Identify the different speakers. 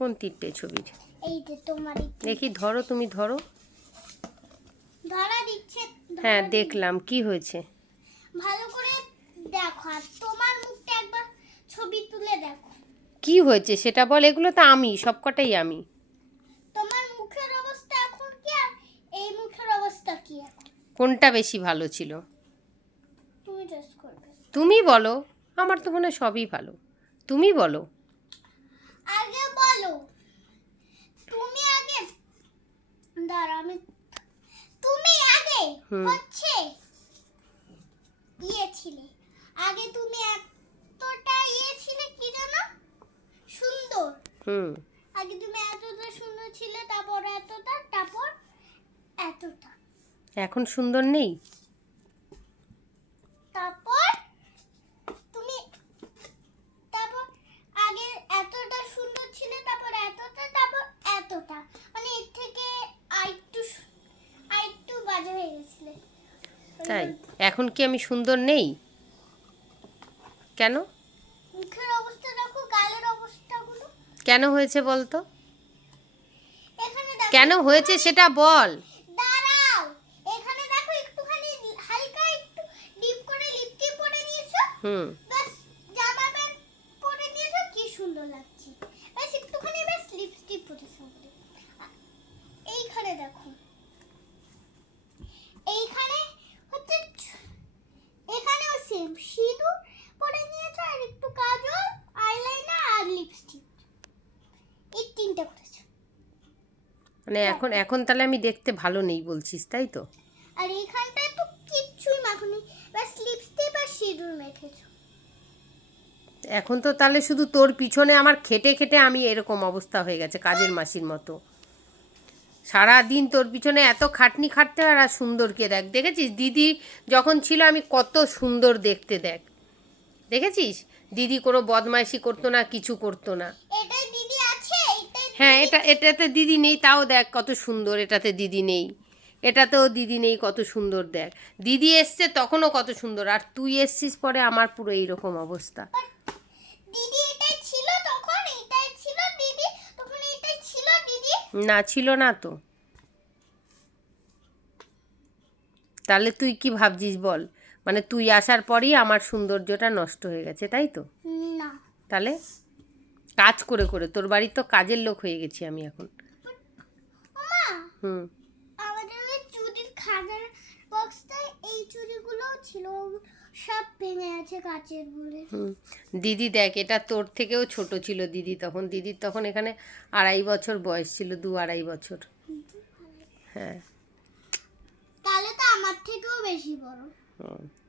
Speaker 1: কোন তিনটে ছবির?
Speaker 2: এই যে তোমার
Speaker 1: দেখি ধরো তুমি ধরো।
Speaker 2: ধরা দিচ্ছে
Speaker 1: হ্যাঁ দেখলাম কি হয়েছে?
Speaker 2: ভালো করে দেখো আর তোমার মুখটা একবার ছবি তুলে দেখো।
Speaker 1: কি হয়েছে? সেটা বল এগুলো তো আমি সবকটাই আমি।
Speaker 2: তোমার মুখের অবস্থা এখন কি আর এই মুখের অবস্থা কি এখন?
Speaker 1: কোনটা বেশি ভালো ছিল?
Speaker 2: তুমি করবে।
Speaker 1: তুমি বলো আমার তো মনে হয় সবই ভালো। তুমি বলো
Speaker 2: আগে বলো তুমি আগে দাঁড়া আমি তুমি আগে
Speaker 1: হুম।
Speaker 2: হচ্ছে? ইয়ে ছিলে। আগে তুমি এতটা ইয়ে ছিলে কি জানো? সুন্দর।
Speaker 1: হুম।
Speaker 2: আগে তুমি এতটা সুন্দর ছিলে তারপর এতটা তারপর এতটা।
Speaker 1: এখন সুন্দর নেই
Speaker 2: তারপর তুমি তারপর আগে এতটা সুন্দর ছিলে তারপর এতটা তারপর এতটা মানে এর থেকে আরেকটু সু- আরেকটু বাজে হয়ে গেছিলে
Speaker 1: তাই? এখন কি আমি সুন্দর নেই? কেন?
Speaker 2: মুখের অবস্থা দেখো গালের অবস্থাগুলো।
Speaker 1: কেন হয়েছে বলতো? কেন হয়েছে সেটা বল।
Speaker 2: দাঁড়াও। এখানে দেখো একটুখানি হালকা একটু ডিপ করে লিপস্টিক পরে নিয়েছো।
Speaker 1: হুম।
Speaker 2: ব্যাস জামা প্যান্ট পরে নিয়েছো কি সুন্দর লাগছে। ব্যাস একটুখানি ব্যাস লিপস্টিক পরেছো। এইখানে দেখো এইখানে হচ্ছে ছ- এখানেও সেম সিঁদুর পরে নিয়েছো আর একটু কাজল আইলাইনার আর লিপস্টিক এই তিনটে করেছ
Speaker 1: মানে এখন এখন তাহলে আমি দেখতে ভালো নেই বলছিস তাই তো?
Speaker 2: আর এইখানটায় তো কিচ্ছুই মাখনি ব্যাস লিপস্টিক আর সিঁদুর মেখেছো।
Speaker 1: এখন তো তাহলে শুধু তোর পিছনে আমার খেটে খেটে আমি এরকম অবস্থা হয়ে গেছে কাজের মাসির মতো। সারা দিন তোর পিছনে এত খাটনি খাটতে হয় আর সুন্দরকে দেখ দেখেছিস? দিদি যখন ছিল আমি কত সুন্দর দেখতে দেখ। দেখেছিস? দিদি কোনো বদমাইশি করতো না কিছু করতো না
Speaker 2: এটাই দিদি আছে এটাই
Speaker 1: হ্যাঁ এটা এটাতে দিদি নেই তাও দেখ কত সুন্দর এটাতে দিদি নেই। এটাতেও দিদি নেই কত সুন্দর দেখ। দিদি এসছে তখনও কত সুন্দর আর তুই এসছিস পরে আমার পুরো এইরকম অবস্থা। না ছিল না তো। তাহলে তুই কি ভাবছিস বল? মানে তুই আসার পরেই আমার সৌন্দর্যটা নষ্ট হয়ে গেছে তাই তো?
Speaker 2: না।
Speaker 1: তাহলে? কাজ করে করে। তোর বাড়ির তো কাজের লোক হয়ে গেছি আমি এখন। হুম।
Speaker 2: আমাদের চুরির খাজার বক্সটায় এই চুড়িগুলোও ছিল। সব ভেঙে আছে কাচের বলে।
Speaker 1: হুম। দিদি দেখ এটা তোর থেকেও ছোট ছিল দিদি তখন। দিদির তখন এখানে আড়াই বছর বয়স ছিল দু আড়াই বছর। হ্যাঁ।
Speaker 2: তাহলে তো আমার থেকেও বেশি বড়।
Speaker 1: হুম।